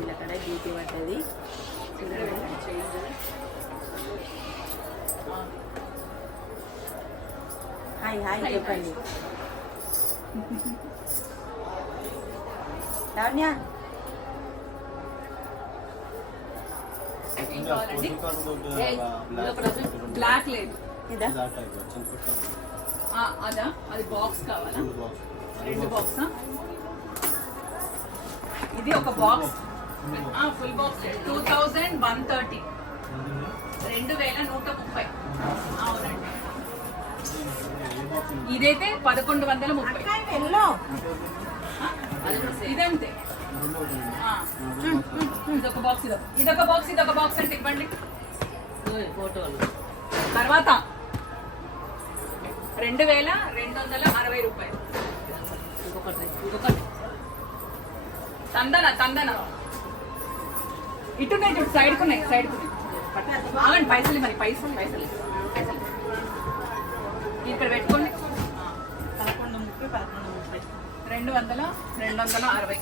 ఇంచుల కడ పడ్డది. హాయ్ హాయ్ చెప్పండి. లావణ్య. బ్లాక్ లేదు. ఇదా? అదా? అది బాక్స్ కావాలా? రెండు బాక్స్ ఇది ఒక box full box two thousand one thirty రెండు వేల నూట ముప్పై. అవునండి. ఇదైతే పదకొండు వందల ముప్పై. ఇదంతే. ఇదొక బాక్స్ ఇదొక. ఇదొక బాక్స్ ఇదొక బాక్స్ అంటే ఇవ్వండి. ఫోటోలు. తర్వాత రెండు వేల రెండు వందల అరవై రూపాయలు. ఇంకొకటి. ఇంకొకటి. తందన తందన. ఇటున్నాయి చూడు సైడ్కు ఉన్నాయి సైడ్కు ఆగండి పైసలు మరి పైసలు పైసలు పైసలు ఇక్కడ పెట్టుకోండి. పదకొండు ముప్పై పదకొండు ముప్పై రెండు వందల రెండు వందల అరవై.